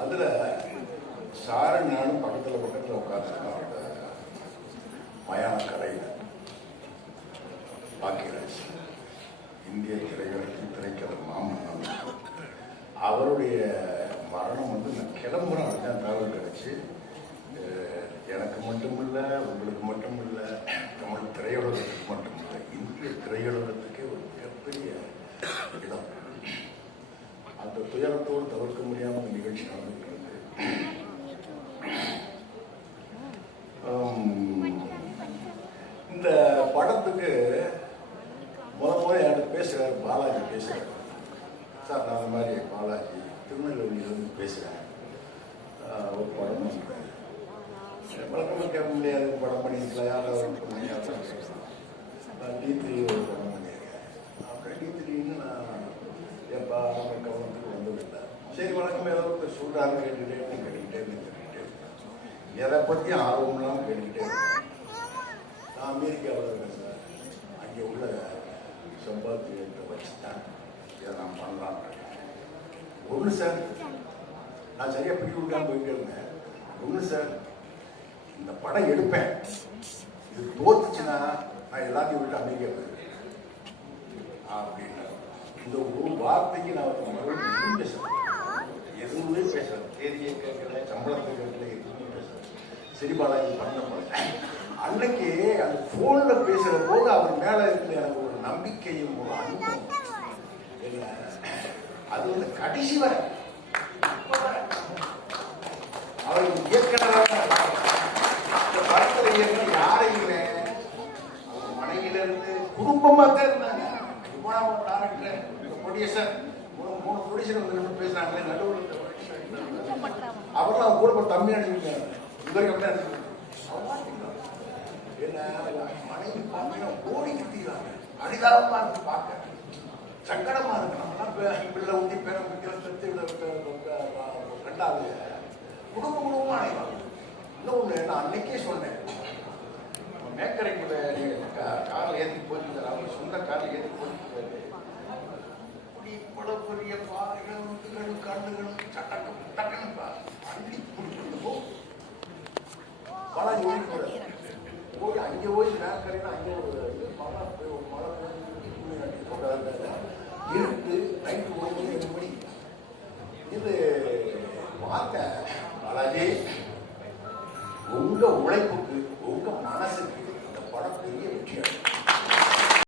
அதுல சாரன் நானும் பக்கத்துல உட்காந்துருக்கோம். மயான கரையில் பாக்கியராஜ் இந்திய திரைக்கதை மாமன் அவருடைய மரணம் நான் கிளம்புறோம். அதுதான் தகவல் கிடைச்சி எனக்கு மட்டும் இல்லை, உங்களுக்கு மட்டும் இல்லை, தமிழ் திரையுலகத்துக்கு மட்டும் இல்லை, இந்திய திரையுலகத்துக்கே ஒரு மிகப்பெரிய இடம். அந்த துயரத்தோடு தவிர்க்க முடியாமல் நிகழ்ச்சி நடந்துட்டு இந்த படத்துக்கு முதல்ல எனக்கு பேசுகிறார் பாலாஜி பேசுகிறார். சார் நான் அந்த மாதிரி பாலாஜி திருநெல்வேலியிலேருந்து பேசுகிறேன். ஒரு படம் வழக்கமாக கேட்க முடியாது. படம் பண்ணியிருக்கலாம் யாராவது D3 ஒரு படம் பண்ணியிருக்கேன். அப்புறம் D3ன்னு நான் எப்போ நம்ம கவனத்துக்கு வந்ததில்லை. சரி வழக்கம் ஏதாவது சொல்கிறாங்க கேட்டுக்கிட்டே எதை பற்றியும் ஆர்வம் இல்லாமல் கேட்டுக்கிட்டே நான் அமெரிக்காவில் இருக்கேன் சார். அங்கே உள்ள சம்பாத்தியத்தை வச்சு தான் இதை நான் பண்ணலாம். ஒன்று சார் நான் சரியாக பிடி கொடுக்காம போயிட்டே இருந்தேன். ஒன்று சார் இந்த படம் எடுப்பேன், இது தோத்துச்சுன்னா நான் எல்லாத்தையும் விட்டு அமெரிக்கா போயிருக்கேன் அப்படின்னா இந்த ஒரு வார்த்தைக்கு நான் மறுபடியும் பேசுகிறேன். எதுவுமே பேசுகிறேன். தேதியை கேட்கல, சம்பளத்தை கேட்கல, எதுவுமே பேசுகிறேன். சரி பாலாஜி பண்ண போகிறேன். அன்னைக்கு அந்த ஃபோனில் பேசுகிற போது அவர் மேலே இருக்கிற எனக்கு ஒரு நம்பிக்கையும் ஒரு அன்பும் அது கடைசி வரை அவர் இயக்குனராக படத்தில் இயக்குனர் யாரையுமே அவர் மனைவியிலிருந்து குடும்பமாக தான் இருந்தாங்க. விமானம் டைரக்டர், ப்ரொடியூசர், மூணு ப்ரொடியூசர் வந்து பேசுகிறாங்களே நடுவில் அவரெல்லாம் கூட தம்பி அனுப்பிட்டாங்க. இவருக்கு அப்படியே என்ன மனைவி பார்த்தீங்கன்னா ஓடி கட்டிக்கிறாங்க. அடிதாரமா இருக்கு, பார்க்க சங்கடமா இருக்கு. நம்மளாம் பிள்ளை ஊட்டி பேரம் ரெண்டாவது குடும்பமா இன்னொன்று நான் அன்னைக்கே சொன்னேன். மேக்கரைக்கு காரில்